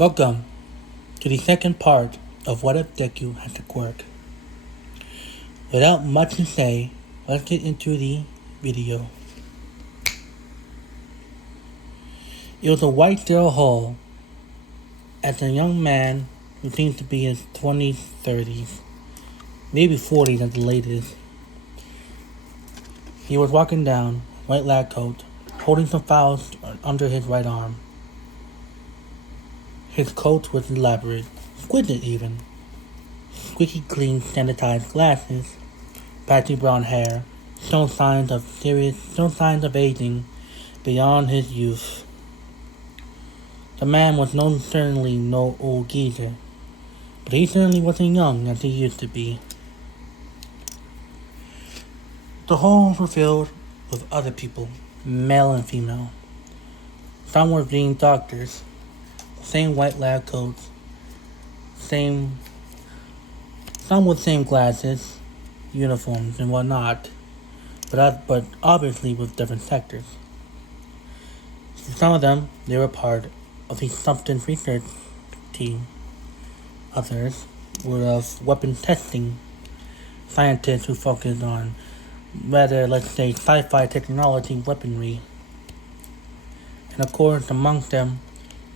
Welcome to the second part of What If Deku Has a Quirk. Without much to say, let's get into the video. It was a Whitetail Hall as a young man who seems to be in his 20s, 30s, maybe 40s at the latest. He was walking down, white lab coat, holding some files under his right arm. His coat was elaborate, exquisite even. Squeaky clean sanitized glasses, patchy brown hair, no signs of aging beyond his youth. The man was certainly no old geezer, but he certainly wasn't young as he used to be. The halls were filled with other people, male and female. Some were being doctors, same white lab coats, some with same glasses, uniforms, and whatnot, but obviously with different sectors. Some of them, they were part of the substance research team. Others were of weapon testing, scientists who focused on rather, let's say, sci-fi technology weaponry. And of course, amongst them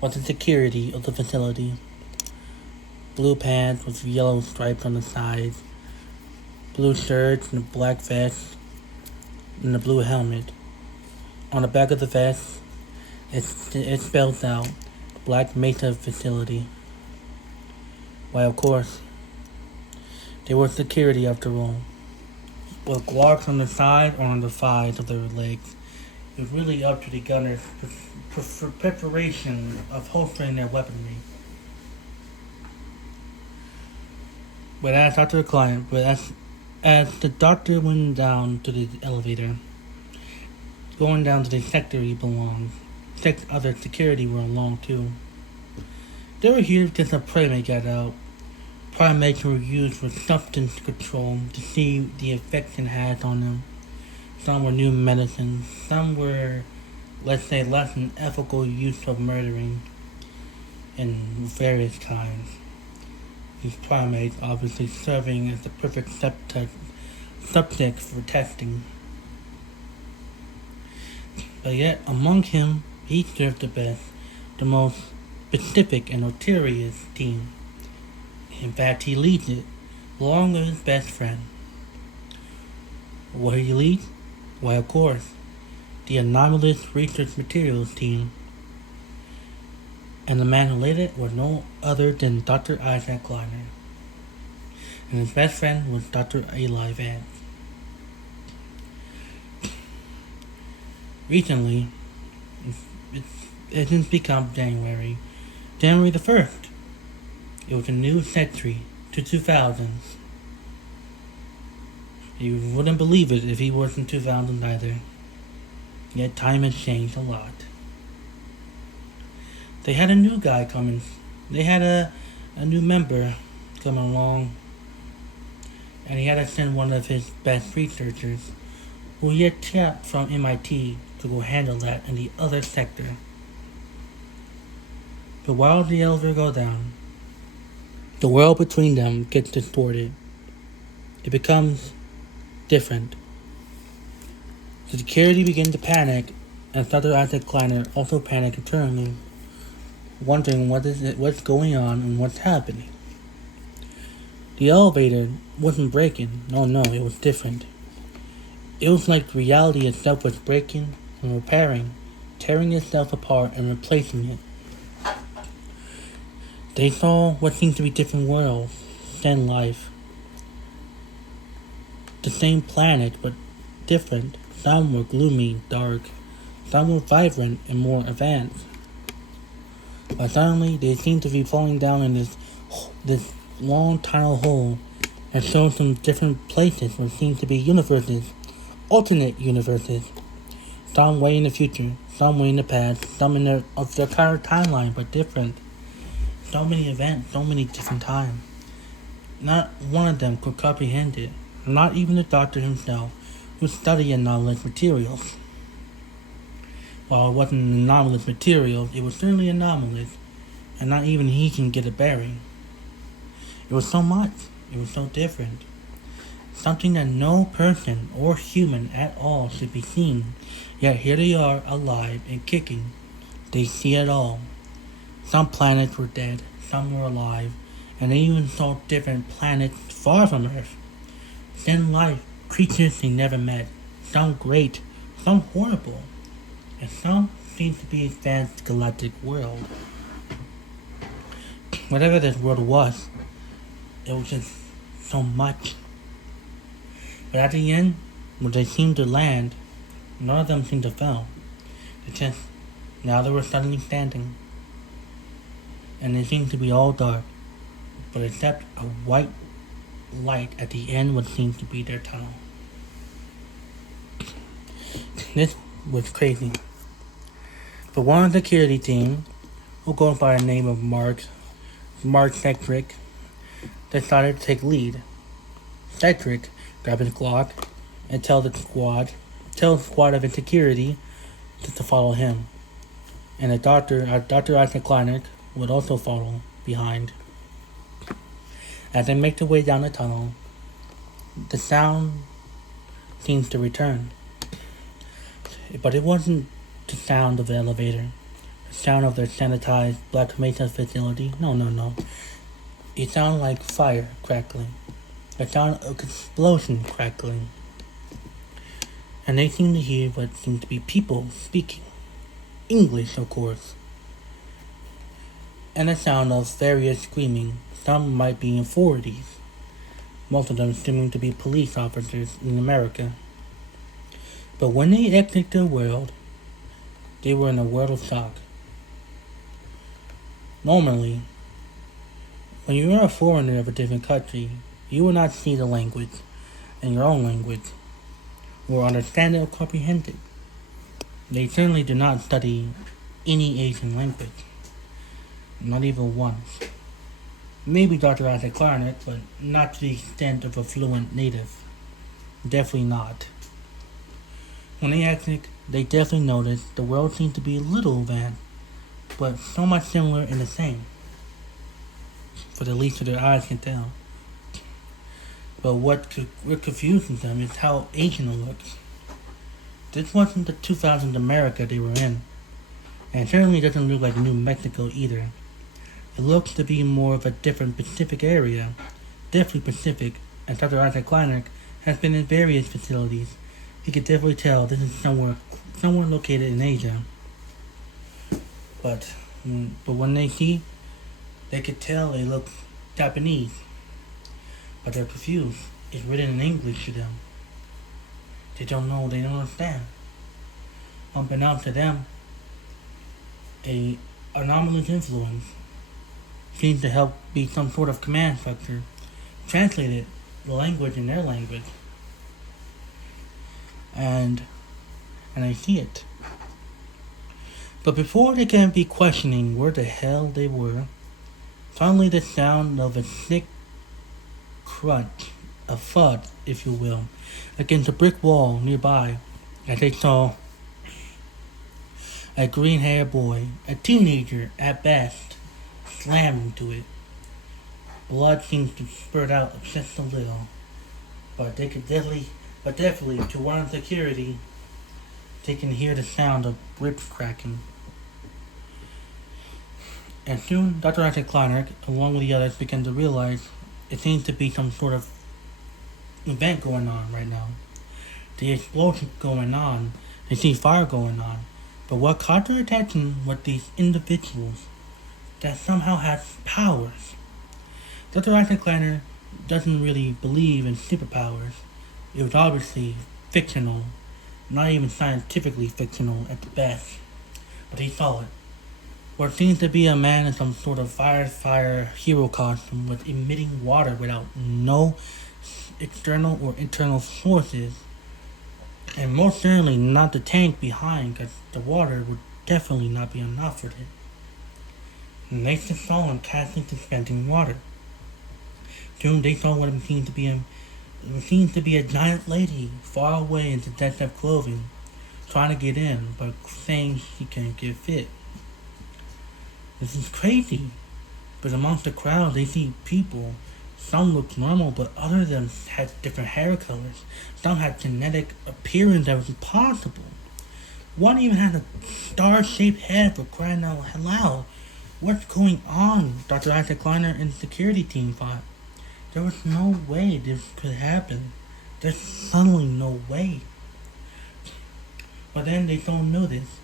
was the security of the facility. Blue pants with yellow stripes on the sides, blue shirts and a black vest, and a blue helmet. On the back of the vest, it spells out Black Mesa Facility. Why, of course, they were security after all. With glocks on the side or on the sides of their legs, it was really up to the gunners' preparation of holstering their weaponry. But as the doctor went down to the elevator, going down to the sector he belonged, other security were along too. They were here because a primate got out. Primates were used for substance control to see the effects it had on them. Some were new medicines, some were, let's say, less than ethical use of murdering in various kinds. These primates obviously serving as the perfect subject for testing. But yet, among him, he served the best, the most specific and notorious team. In fact, he leads it, along with his best friend. What he leads? Why, of course, the Anomalous Research Materials team. And the man who led it was no other than Dr. Isaac Kleiner. And his best friend was Dr. Eli Vance. Recently, it has become January the 1st. It was a new century to 2000s. You wouldn't believe it if he was in 2000 either. Yet time has changed a lot. They had a new guy coming. They had a new member coming along. And he had to send one of his best researchers, who he had tapped from MIT, to go handle that in the other sector. But while the elevator goes down, the world between them gets distorted. It becomes different. The security begin to panic, and Dr. Isaac Kleiner also panicked internally, wondering what's going on and what's happening. The elevator wasn't breaking. No, it was different. It was like reality itself was breaking and repairing, tearing itself apart and replacing it. They saw what seemed to be different worlds than life. The same planet, but different. Some were gloomy, dark. Some were vibrant and more advanced. But suddenly, they seemed to be falling down in this long tunnel hole and showed some different places where seemed to be universes, alternate universes. Some way in the future, some way in the past, some in their current timeline, but different. So many events, so many different times. Not one of them could comprehend it, not even the doctor himself, who studied anomalous materials. While it wasn't anomalous materials, it was certainly anomalous, and not even he can get a bearing. It was so much. It was so different. Something that no person or human at all should be seeing. Yet here they are, alive and kicking. They see it all. Some planets were dead, some were alive, and they even saw different planets far from Earth. Then life, creatures they never met. Some great, some horrible, and some seemed to be advanced galactic world. Whatever this world was, it was just so much. But at the end, when they seemed to land, none of them seemed to fall. It's just, now they were suddenly standing. And they seemed to be all dark, but except a white light at the end what seemed to be their tunnel. This was crazy. But one of the security team, who goes by the name of Mark Cedric, decided to take lead. Cedric grabbed his Glock and tell the squad of security to follow him. And Dr. Isaac Kleinek would also follow behind. As they make their way down the tunnel, the sound seems to return. But it wasn't the sound of the elevator, the sound of their sanitized Black Mesa facility. No. It sounded like fire crackling, a sound of explosion crackling. And they seemed to hear what seemed to be people speaking. English, of course. And the sound of various screaming. Some might be in 40s, most of them seeming to be police officers in America. But when they exited their world, they were in a world of shock. Normally, when you are a foreigner of a different country, you will not see the language in your own language, or understand it or comprehend it. They certainly do not study any Asian language, not even once. Maybe Dr. Isaac Kleinek, but not to the extent of a fluent native. Definitely not. When they exited, they definitely noticed the world seemed to be a little advanced, but so much similar and the same. For the least of their eyes can tell. But what confuses them is how Asian it looks. This wasn't the 2000 America they were in, and it certainly doesn't look like New Mexico either. It looks to be more of a different Pacific area, definitely Pacific, and Dr. Isaac Kleinek has been in various facilities. He could definitely tell this is somewhere located in Asia. But when they see, they could tell they look Japanese. But they're confused. It's written in English to them. They don't know, they don't understand. Unbeknownst to them, a anomalous influence seems to help be some sort of command structure, translated the language in their language. And I see it. But before they can be questioning where the hell they were, suddenly the sound of a thick crunch, a thud, if you will, against a brick wall nearby, as they saw a green-haired boy, a teenager at best, slam into it. Blood seems to spurt out just a little, but definitely to one of security, they can hear the sound of ribs cracking. And soon, Dr. Isaac Kleinek, along with the others, began to realize it seems to be some sort of event going on right now. The explosion going on, they see fire going on, but what caught their attention was these individuals that somehow has powers. Dr. Isaac Kleinek doesn't really believe in superpowers. It was obviously fictional, not even scientifically fictional at the best, but he saw it. What seems to be a man in some sort of fire hero costume with emitting water without no external or internal sources, and most certainly not the tank behind, because the water would definitely not be enough for it. And they just saw him casting dispensing water. Soon they saw what seemed to be a giant lady far away in detective clothing, trying to get in, but saying she can't get fit. This is crazy. But amongst the crowd, they see people. Some looked normal, but others of them had different hair colors. Some had genetic appearance that was impossible. One even had a star-shaped head for crying out loud. What's going on? Dr. Isaac Kleiner and the security team thought. There was no way this could happen. There's suddenly no way. But then they don't notice.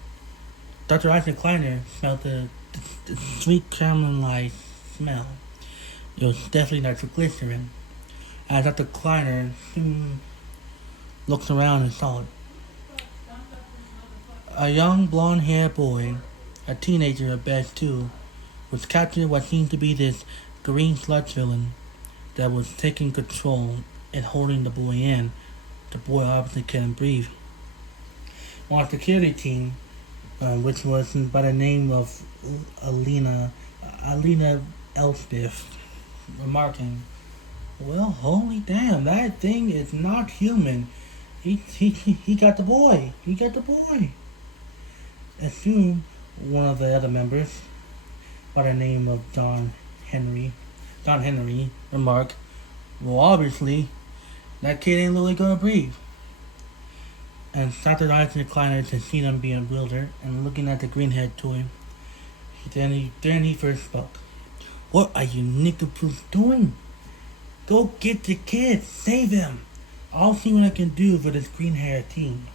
Dr. Isaac Kleiner smelled the sweet caramel-like smell. It was definitely nitroglycerin. As Dr. Kleiner looked around and saw it. A young blonde-haired boy, a teenager at best too, was captured what seemed to be this green sludge villain that was taking control and holding the boy in. The boy obviously couldn't breathe. While the security team, which was by the name of Alina Elspeth, remarking, "Well, holy damn, that thing is not human. He got the boy. He got the boy." And soon, one of the other members, by the name of John Henry, remarked, "Well, obviously, that kid ain't really gonna breathe." And Dr. Isaac Kleiner to see them being bewildered and looking at the green-haired toy. Then he first spoke. "What are you nickapoos doing? Go get the kid. Save him. I'll see what I can do for this green-haired team."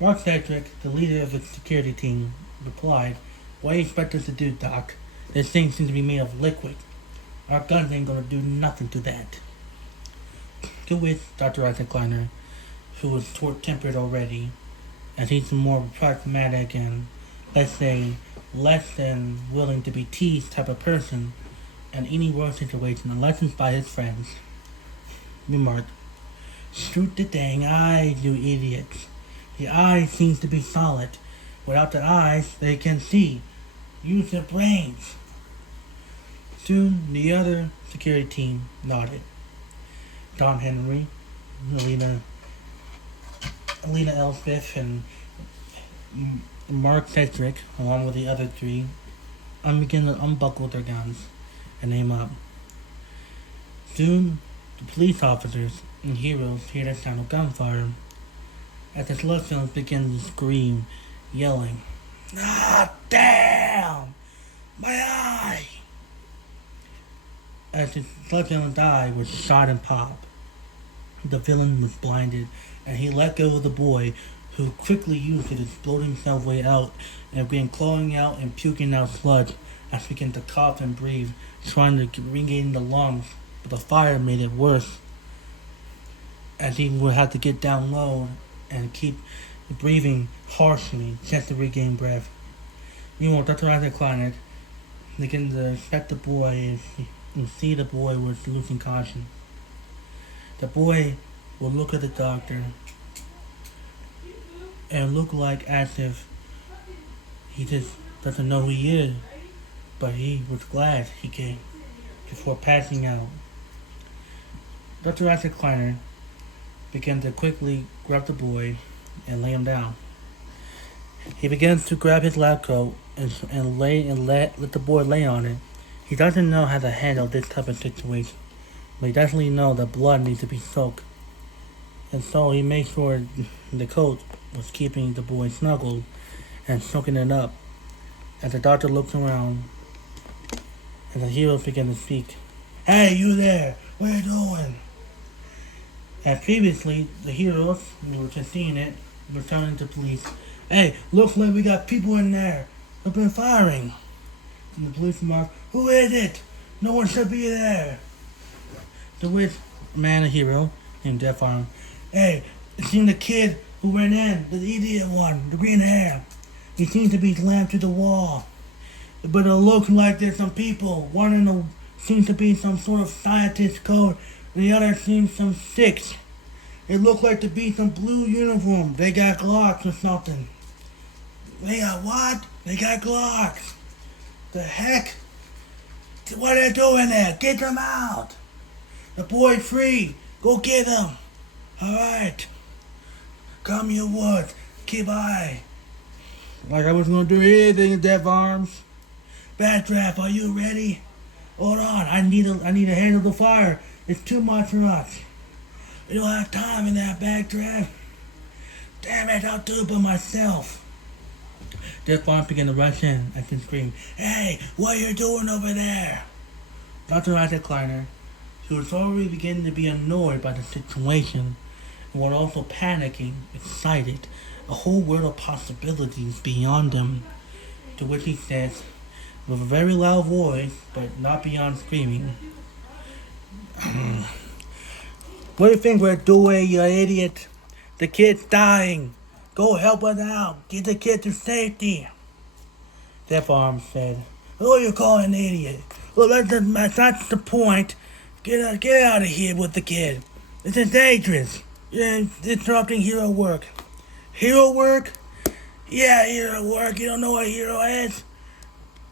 Mark Cedric, the leader of the security team, replied, "What do you expect us to do, Doc? This thing seems to be made of liquid. Our guns ain't gonna do nothing to that." To which Dr. Isaac Kleiner, who was short-tempered already, as he's more pragmatic and, let's say, less than willing to be teased type of person, in any work situation unless it's by his friends, remarked, "Shoot the dang eyes, you idiots. The eyes seems to be solid. Without the eyes, they can see. Use your brains." Soon, the other security team nodded. Don Henry, Alina Elspeth, and Mark Cedric, along with the other three, began to unbuckle their guns and aim up. Soon, the police officers and heroes hear the sound of gunfire as the sludge villains begin to scream, yelling, "Ah, damn! My eye!" As the sludge villain's eye was shot and popped, the villain was blinded, and he let go of the boy, who quickly used it to explode himself way out and began clawing out and puking out sludge as he began to cough and breathe, trying to regain the lungs, but the fire made it worse, as he would have to get down low and keep breathing harshly just to regain breath. Meanwhile, Dr. Isaac Kleiner began to inspect the boy and see the boy was losing conscience. The boy will look at the doctor and look like as if he just doesn't know who he is, but he was glad he came before passing out. Dr. Isaac Kleiner began to quickly grab the boy and lay him down. He begins to grab his lab coat and let the boy lay on it. He doesn't know how to handle this type of situation, but he definitely knows that blood needs to be soaked. And so he made sure the coat was keeping the boy snuggled and soaking it up. As the doctor looked around and the heroes began to speak. "Hey, you there! What are you doing?" As previously, the heroes, who were just seeing it, were turning to police. "Hey, looks like we got people in there. They've been firing." And the police remarked, "Who is it? No one should be there." To which man, a hero, named Death Arm, "Hey, it seemed the kid who ran in, the idiot one, the green hair. He seems to be slammed to the wall. But it looks like there's some people. One in the seems to be some sort of scientist code, and the other seems some six. It looked like to be some blue uniform. They got Glocks or something." "They got what?" "They got Glocks." "The heck? What are they doing there? Get them out. The boy's free. Go get him. Alright. Come you would. Keep eye." Like I was gonna do anything in Death Arms. Backdraft, are you ready? Hold on, I need to handle the fire. It's too much for us. We don't have time in that backdraft. Damn it, I'll do it by myself. Therefore, I began to rush in and can scream, "Hey, what are you doing over there?" Dr. Isaac Kleiner, who was already beginning to be annoyed by the situation, and was also panicking, excited, a whole world of possibilities beyond them, to which he says, with a very loud voice, but not beyond screaming, "What do you think we're doing, you idiot? The kid's dying. Go help us out. Get the kid to safety." Step Arm said, "Who are you calling an idiot? Well, that's the point. Get out of here with the kid. This is dangerous. You're interrupting hero work." "Hero work? Yeah, hero work. You don't know what a hero is?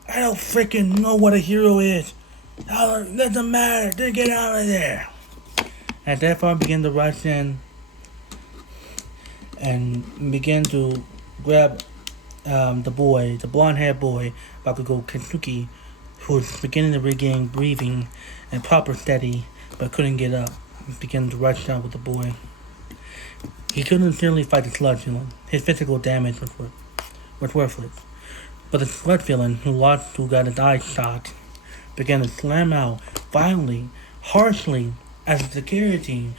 I don't freaking know what a hero is. Doesn't matter. Just get out of there." And therefore began to rush in and began to grab the blonde-haired boy, Bakugo Kensuke, who was beginning to regain breathing and proper steady, but couldn't get up. He began to rush down with the boy. He couldn't certainly fight the sludge villain. His physical damage was worthless. But the sludge villain, who got his eyes shot, began to slam out violently, harshly, as the security team,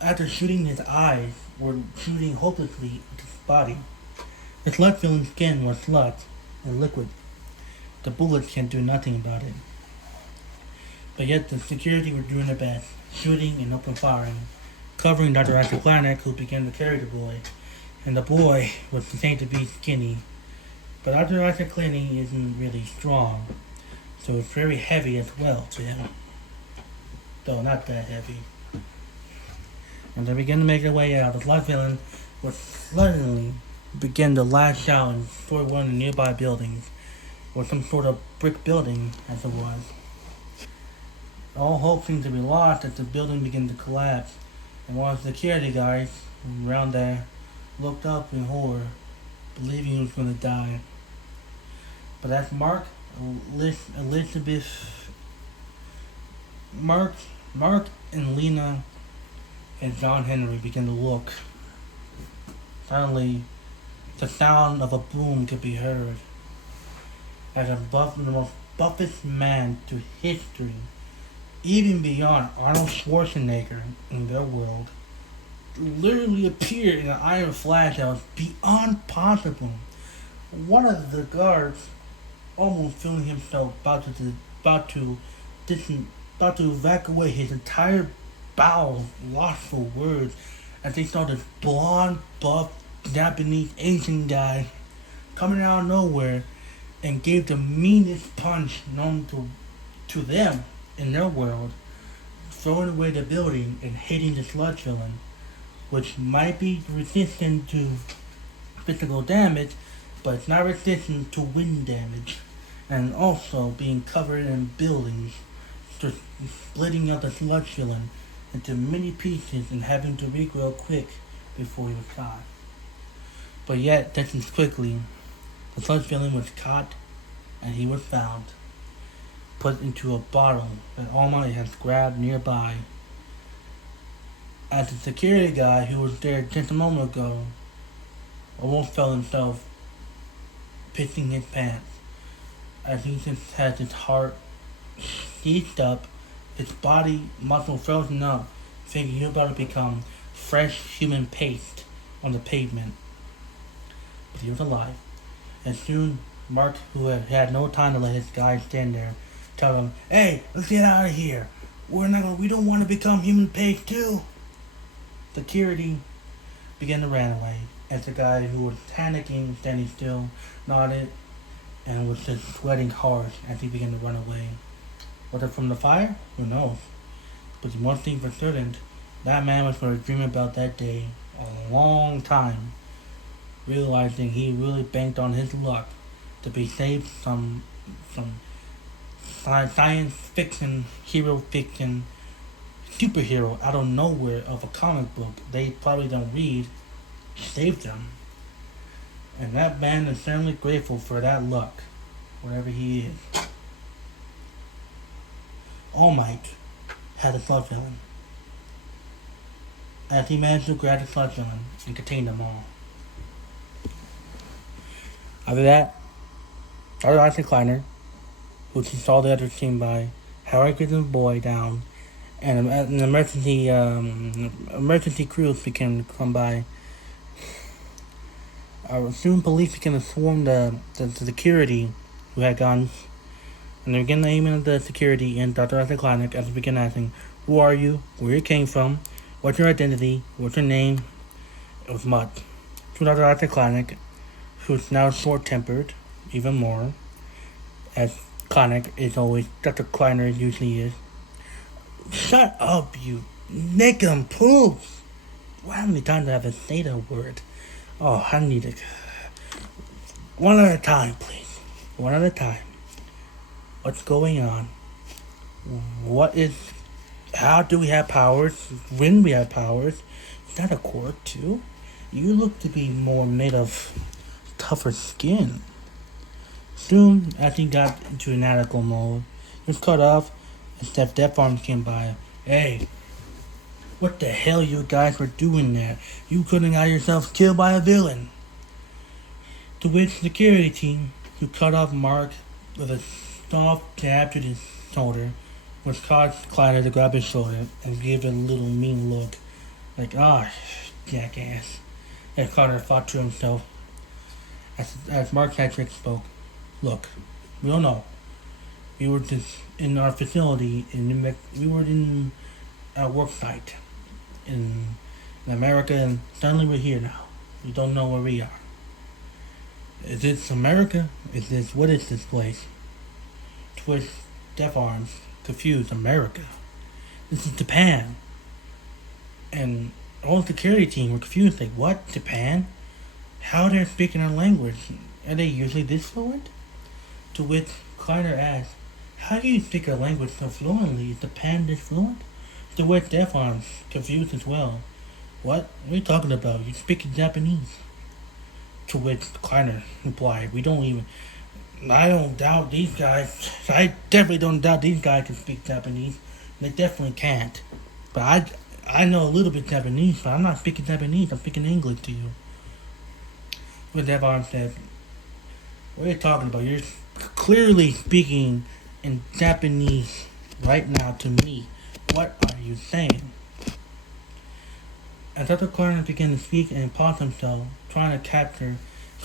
after shooting his eyes, were shooting hopelessly at his body. The sludge villain's skin was sludge and liquid. The bullets can do nothing about it. But yet the security were doing their best, shooting and open firing, covering Dr. Isaac Planet, who began to carry the boy. And the boy was said to be skinny. But Dr. Isaac Clanny isn't really strong, so it's very heavy as well to him. Though not that heavy. And they began to make their way out. The sludge villain was suddenly began to lash out and destroy one of the nearby buildings, or some sort of brick building as it was. All hope seemed to be lost as the building began to collapse, and one of the security guys around there looked up in horror, believing he was going to die. But as Mark and Lena and John Henry began to look, suddenly the sound of a boom could be heard as the most buffest man to history, even beyond Arnold Schwarzenegger in their world, literally appeared in an iron flash that was beyond possible. One of the guards, almost feeling himself about to evacuate his entire bowels, lost for words, as they saw this blonde, buff, Japanese Asian guy coming out of nowhere and gave the meanest punch known to them in their world, throwing away the building and hitting the sludge villain, which might be resistant to physical damage, but it's not resistant to wind damage, and also being covered in buildings, just splitting up the sludge villain into many pieces and having to regrow quick before he was caught. But yet, just as quickly, the sludge villain was caught and he was found, put into a bottle that All Might has grabbed nearby. As the security guy who was there just a moment ago almost felt himself pissing his pants, as he just had his heart seized up, his body muscle frozen up, thinking he was about to become fresh human paste on the pavement. But he was alive. And soon Mark, who had no time to let his guy stand there, tell him, "Hey, let's get out of here. We don't want to become human paste too." Security began to run away, as the guy who was panicking, standing still, nodded, and was just sweating hard as he began to run away. Was it from the fire? Who knows? But one thing for certain, that man was going to dream about that day a long time, realizing he really banked on his luck to be saved some science fiction, hero fiction, superhero out of nowhere of a comic book they probably don't read, saved them. And that man is certainly grateful for that luck. wherever he is. All Might had a sludge villain, as he managed to grab the sludge villain and contain them all. After that, Dr. Isaac Kleiner, who saw the other team by, Harry the boy down, and an emergency crews began to come by. Soon, police began to swarm the security who had guns, and they began aiming at the security and Dr. Isaac Kleiner as they began asking, "Who are you? Where you came from? What's your identity? What's your name?" It was much. So Dr. Isaac Kleiner, who's now short-tempered, even more, as Kleiner is always, Dr. Kleiner usually is. "Shut up, you nincompoop! How many times do I have to say that word? Oh, I need it. One at a time, please. One at a time. What's going on? How do we have powers? When we have powers? Is that a quirk too? You look to be more made of tougher skin." Soon, as he got into analytical mode, he was cut off and Steph Death Arms came by. "Hey, what the hell you guys were doing there? You couldn't have got yourselves killed by a villain." To which the security team, who cut off Mark with a soft jab to his shoulder, was caused Kleiner to grab his shoulder and give it a little mean look, like, "Ah, jackass." And Kleiner thought to himself, as Mark Patrick spoke, "Look, we don't know. We were just in our facility, we were in our work site in America, and suddenly we're here now. We don't know where we are. Is this America? What is this place?" Twitch Death Arms, confused. "America? This is Japan." And all the security team were confused, like, "What? Japan? How they're speaking our language? Are they usually this fluent?" To which Kleiner asked, "How do you speak a language so fluently? Is Japan this fluent?" To which Death Arms, confused as well, What are you talking about? You speak Japanese." To which Kleiner replied, I don't doubt these guys. I definitely don't doubt these guys can speak Japanese. They definitely can't. But I know a little bit Japanese, but I'm not speaking Japanese. I'm speaking English to you." But Death Arms said, "What are you talking about? You're clearly speaking in Japanese right now to me. What are you saying?" As Dr. Kleiner began to speak and paused himself, trying to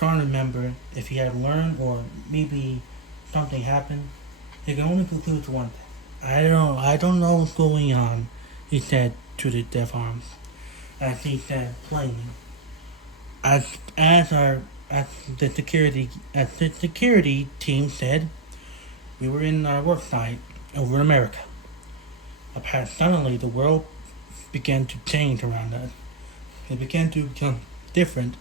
remember if he had learned or maybe something happened, he could only conclude to one thing. I don't know what's going on," he said to the Death Arms, as he said plainly. As the security team said, we were in our work site over in America. Suddenly, the world began to change around us. It began to become different.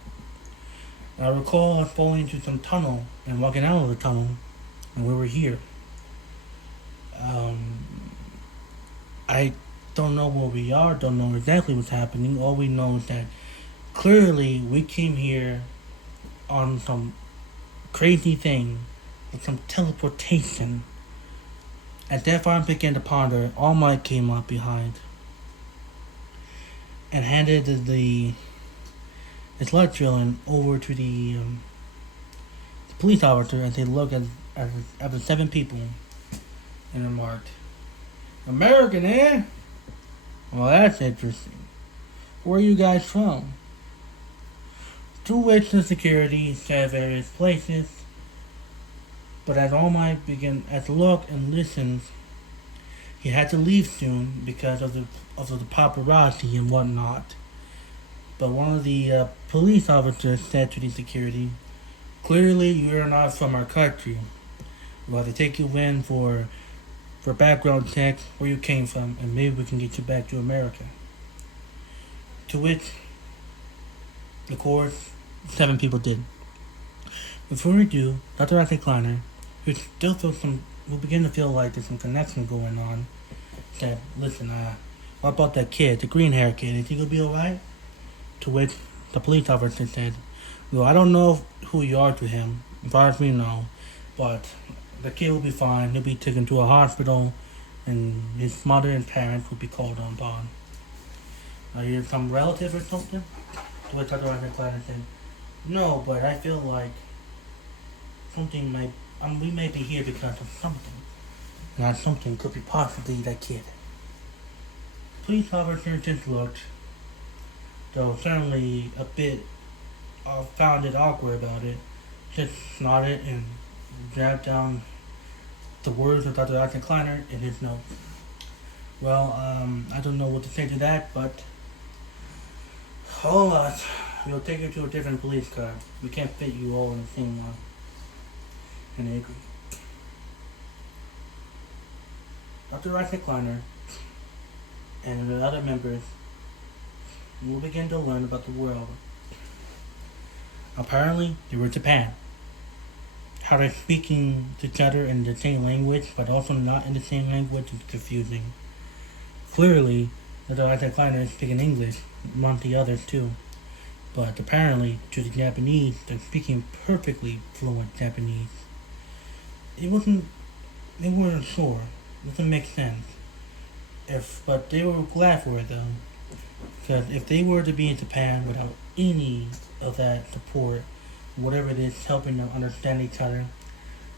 I recall us falling into some tunnel and walking out of the tunnel, and we were here. I don't know where we are, don't know exactly what's happening. All we know is that clearly we came here on some crazy thing, with some teleportation. As Death Arms began to ponder, All Might came up behind and handed the sludge villain over to the police officer as they looked at the 7 people and remarked, "American, eh? Well, that's interesting. Where are you guys from?" To which the security said various places, but as All Might began to look and listen, he had to leave soon because of the paparazzi and whatnot. But one of the police officers said to the security, "Clearly, you are not from our country. We'll have to take you in for background check where you came from, and maybe we can get you back to America." To which, of course, 7 people did. Before we do, Dr. Isaac Kleiner, who begin to feel like there's some connection going on, said, "Listen, what about that kid, the green hair kid? Is he gonna be alright?" To which the police officer said, "Well, I don't know who you are to him. As far as we know, But the kid will be fine. He'll be taken to a hospital, and his mother and parents will be called on bond. Are you some relative or something? To which Dr. Isaac Kleiner said, no, but I feel like something might, we may be here because of something. And that something could be possibly that kid. Police officer just looked, though certainly a bit found it awkward about it, just nodded and jotted down the words of Dr. Isaac Kleiner in his notes. Well, I don't know what to say to that, but all of us, we'll take you to a different police car. We can't fit you all in the same one. And they agreed. Dr. Isaac Kleiner and the other members will begin to learn about the world. Apparently, they were Japan. How they're speaking to each other in the same language, but also not in the same language is confusing. Clearly, Dr. Isaac Kleiner is speaking English, among the others too. But apparently, to the Japanese, they're speaking perfectly fluent Japanese. They weren't sure. It doesn't make sense. But they were glad for it though. Because if they were to be in Japan without any of that support, whatever it is helping them understand each other,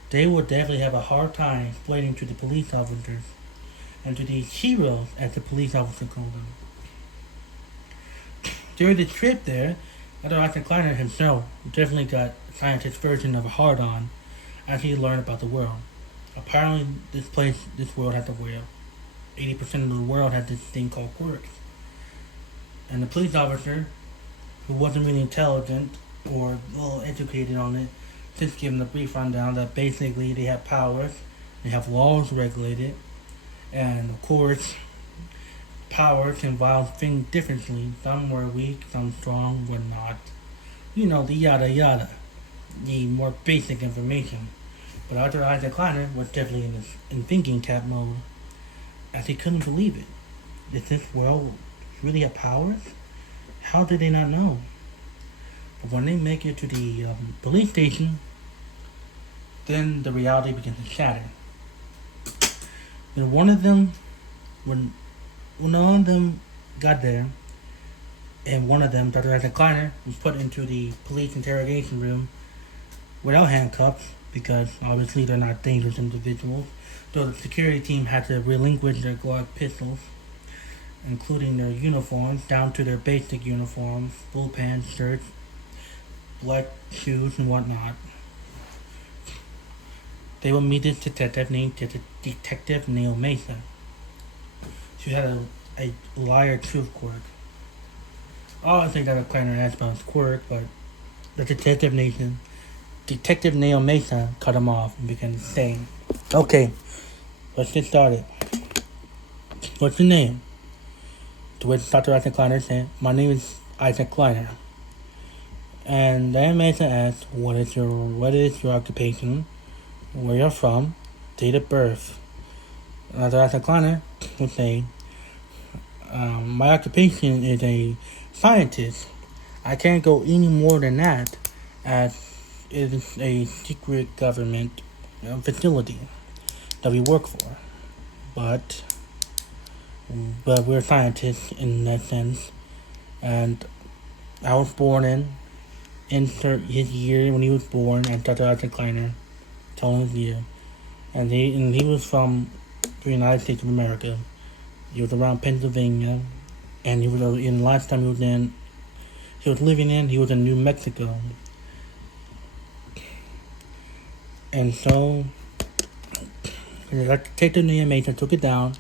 they would definitely have a hard time explaining to the police officers and to these heroes, as the police officer called them. During the trip there, Dr. Isaac Kleiner himself definitely got a scientist's version of a hard-on as he learned about the world. Apparently, this world has a world. 80% of the world has this thing called quirks. And the police officer, who wasn't really intelligent or well educated on it, just gave him a brief rundown that basically they have powers, they have laws regulated, and of course, powers involve things differently. Some were weak, some strong, were not. You know, the yada yada. The more basic information. But Dr. Isaac Kleiner was definitely in thinking cap mode, as he couldn't believe it. Does this world really have powers? How did they not know? But when they make it to the police station, then the reality begins to shatter. And one of them, when all of them got there, and one of them, Dr. Isaac Kleiner, was put into the police interrogation room without handcuffs, because obviously they're not dangerous individuals, so the security team had to relinquish their Glock pistols, including their uniforms, down to their basic uniforms, blue pants, shirts, black shoes, and whatnot. They would meet this detective named Detective Neil Mesa. She had a liar truth quirk. All I think that a Kleiner asked about his quirk, but the Detective Neil Mesa cut him off and began to say, okay, let's get started. What's your name? To which Dr. Isaac Kleiner said, my name is Isaac Kleiner. And then Mesa asked, what is your occupation, where you're from, date of birth? Dr. Isaac Kleiner would say, my occupation is a scientist. I can't go any more than that, as it is a secret government facility that we work for. But we're scientists in that sense. And I was born in insert his year when he was born, and Dr. Isaac Kleiner told his year. And he was from the United States of America. He was around Pennsylvania, and he was in last time he was in New Mexico. And so the detective named Mason took it down,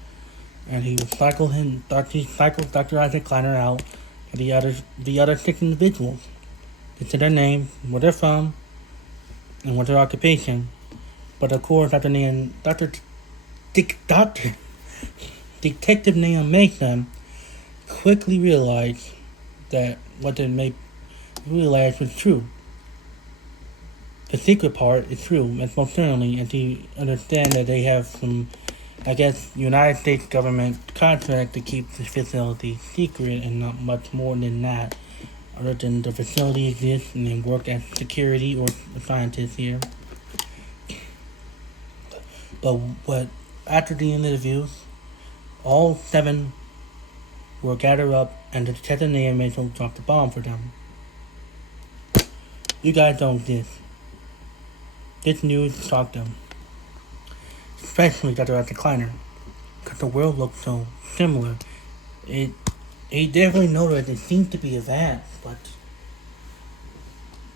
and he cycled Dr. Isaac Kleiner out, and the other 6 individuals. They said their names, where they're from, and what their occupation. But of course, Detective Naomi Mason quickly realized that what they realized was true. The secret part is true, and most certainly, and to understand that they have some, I guess, United States government contract to keep the facility secret, and not much more than that, other than the facility exists and they work as security or scientists here. But after the interview, all 7 were gathered up and the detective named Mitchell dropped the bomb for them. You guys don't this. This news shocked them, especially Dr. Kleiner, because the world looked so similar. It he definitely noticed it seemed to be advanced, but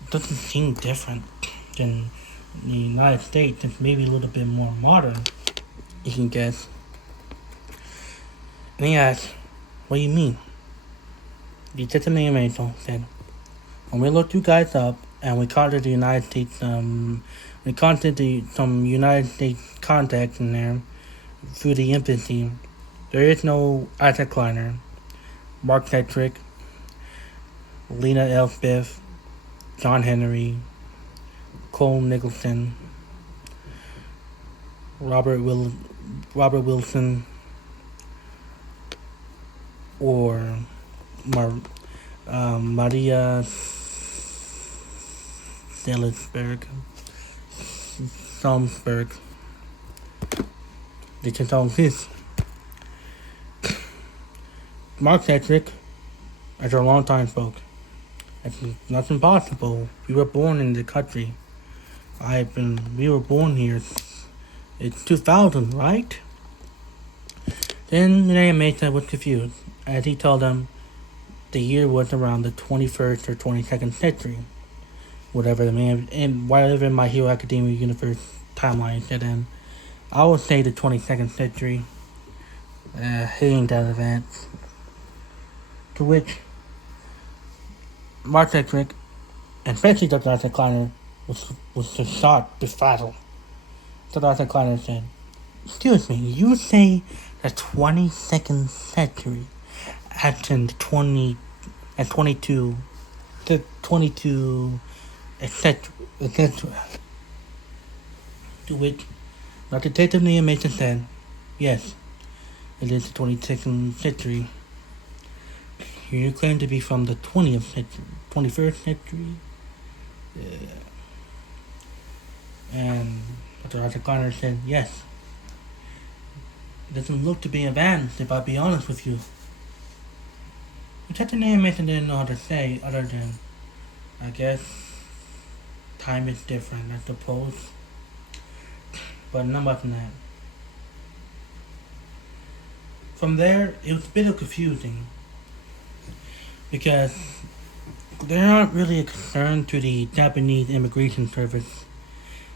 it doesn't seem different than the United States. It's maybe a little bit more modern, you can guess. And he asked, "What do you mean?" The detective named Angel said, "When we looked you guys up and we contacted the United States, we contacted some United States contacts in there through the embassy. There is no Isaac Kleiner, Mark Tetrick, Lena Elspeth, John Henry, Cole Nicholson, Robert Wilson, or Maria Salzberg. They can tell this. Mark Tetrick, as our longtime folk, it's not impossible. We were born in the country. We were born here. It's 2000, right?" Then Renee Mesa was confused, as he told them the year was around the 21st or 22nd century. Whatever whatever My Hero Academia universe timeline said in. I would say the 22nd century. He ain't that advanced. To which Mark Tetrick, and especially Dr. Arthur Kleiner, was just shocked, befuddled. Dr. Arthur Kleiner said, "Excuse me, you say the 22nd century, as in 22, etc., etc." To which Dr. Detective Neil Mason said, "Yes, it is the 22nd century. You claim to be from the 20th century, 21st century?" And Dr. Arthur Kleiner said, "Yes. It doesn't look to be advanced, if I'll be honest with you." Detective Neil Mason didn't know how to say other than, "I guess time is different, I suppose." But none other than that. From there, it was a bit of confusing because they're not really a concern to the Japanese Immigration Service.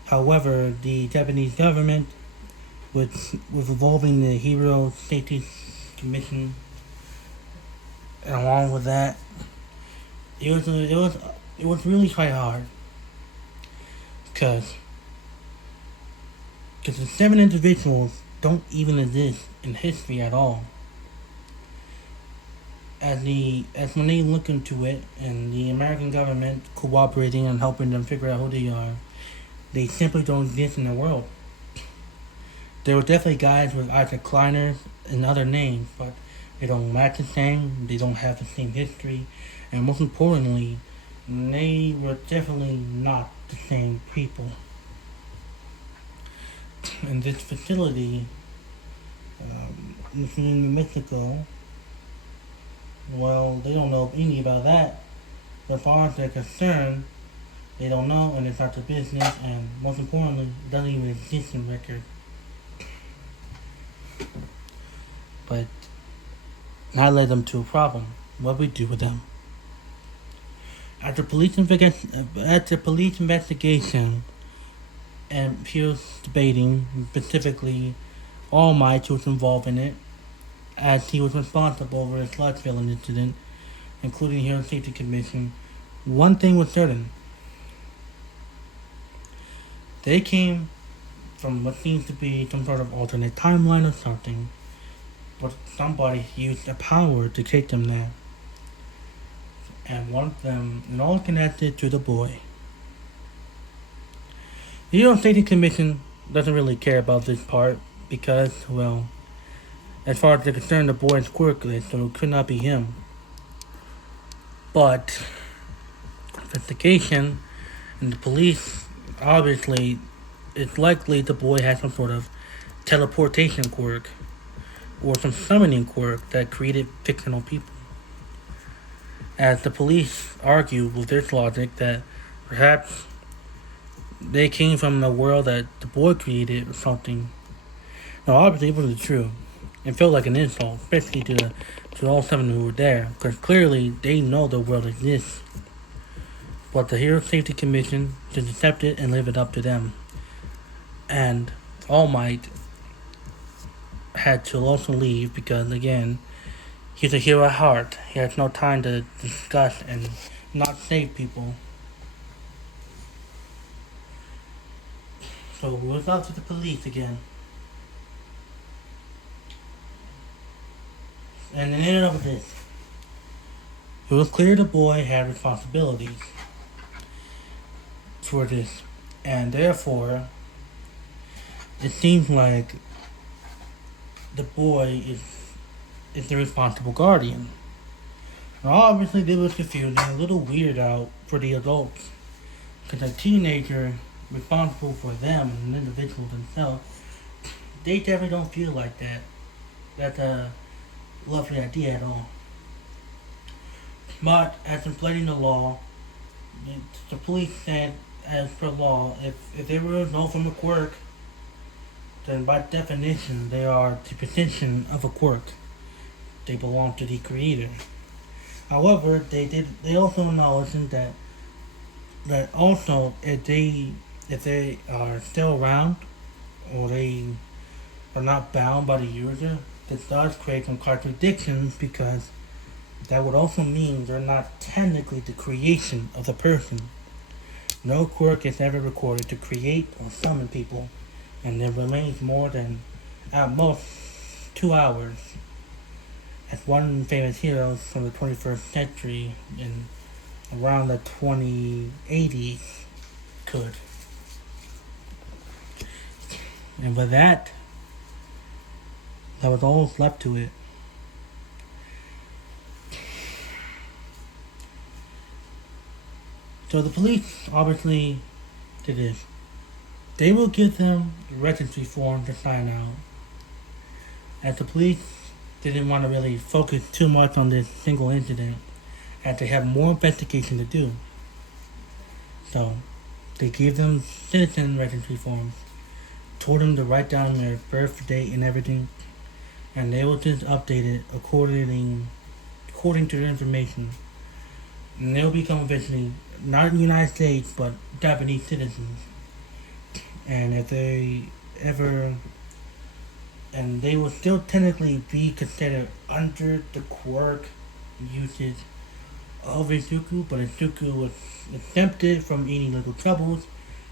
However, the Japanese government was involving the Hero Safety Commission, and along with that, it was really quite hard because the 7 individuals don't even exist in history at all. As when they look into it, and the American government cooperating and helping them figure out who they are, they simply don't exist in the world. There were definitely guys with Isaac Kleiner and other names, but they don't match the same, they don't have the same history, and most importantly, they were definitely not the same people. In this facility, in Mexico, well, they don't know any about that. As far as they're concerned, they don't know, and it's not their business, and most importantly, it doesn't even exist in record. But that led them to a problem. What do we do with them? After police investigation, and Pierce debating, specifically All Might was involved in it, as he was responsible for the Slutsville incident, including the Hero Safety Commission. One thing was certain. They came from what seems to be some sort of alternate timeline or something, but somebody used the power to take them there. And one of them, and all connected to the boy. The Hero Safety Commission doesn't really care about this part because, well, as far as they're concerned, the boy is quirkless, so it could not be him. But investigation and the police obviously it's likely the boy had some sort of teleportation quirk or some summoning quirk that created fictional people. As the police argue with this logic that perhaps they came from the world that the boy created or something. Now, obviously, it wasn't true. It felt like an insult, especially to all seven who were there, because clearly they know the world exists. But the Hero Safety Commission just accept it and leave it up to them. And All Might had to also leave because, again, he's a hero at heart. He has no time to discuss and not save people. So we went out to the police again. And it ended up with this. It was clear the boy had responsibilities for this. And therefore, it seems like the boy is the responsible guardian. Now, obviously, this was confusing, a little weird out for the adults. Because a teenager responsible for them, an individual themselves, they definitely don't feel like that. That's a lovely idea at all. But as inflating the law, the police said, as per law, if they were no from a quirk, then by definition they are the possession of a quirk. They belong to the creator. However, they also acknowledged that also if they are still around or they are not bound by the user, this does create some contradictions because that would also mean they're not technically the creation of the person. No quirk is ever recorded to create or summon people, and it remains more than at most 2 hours. As one famous hero from the 21st century in around the 2080s could. And with that was all left to it. So the police obviously did this. They will give them the registry form to sign out. As the police didn't want to really focus too much on this single incident, as they have more investigation to do. So they gave them citizen registry forms, told them to write down their birth date and everything, and they will just update it according to their information. And they'll become eventually not in the United States but Japanese citizens. And if they ever and they will still technically be considered under the quirk usage of Izuku, but Izuku was exempted from any legal troubles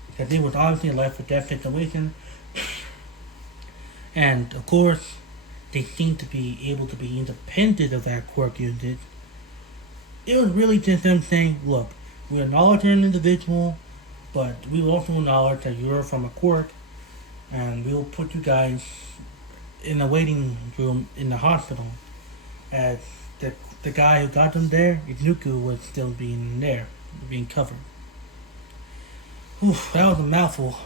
because it was obviously a life or death situation. And of course, they seem to be able to be independent of that quirk usage. It was really just them saying, look, we acknowledge you're an individual, but we will also acknowledge that you're from a quirk, and we will put you guys in a waiting room in the hospital. As the guy who got them there, Izuku, was still being covered. Oof, that was a mouthful.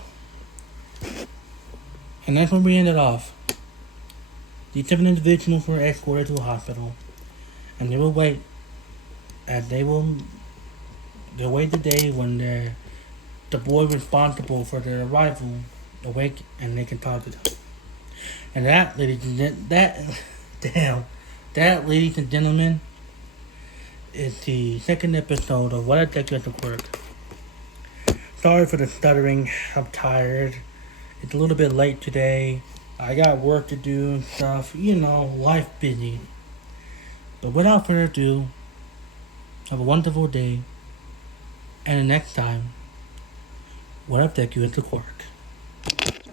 And that's where we ended off. The 7 individuals were escorted to a hospital, and they will wait, as they'll wait the day when the boy responsible for their arrival awake and they can talk to them. And that, ladies and gentlemen, is the second episode of What I Take as a Quirk. Sorry for the stuttering. I'm tired. It's a little bit late today. I got work to do and stuff. Life busy. But without further ado, have a wonderful day. And the next time, what I take you as a quirk.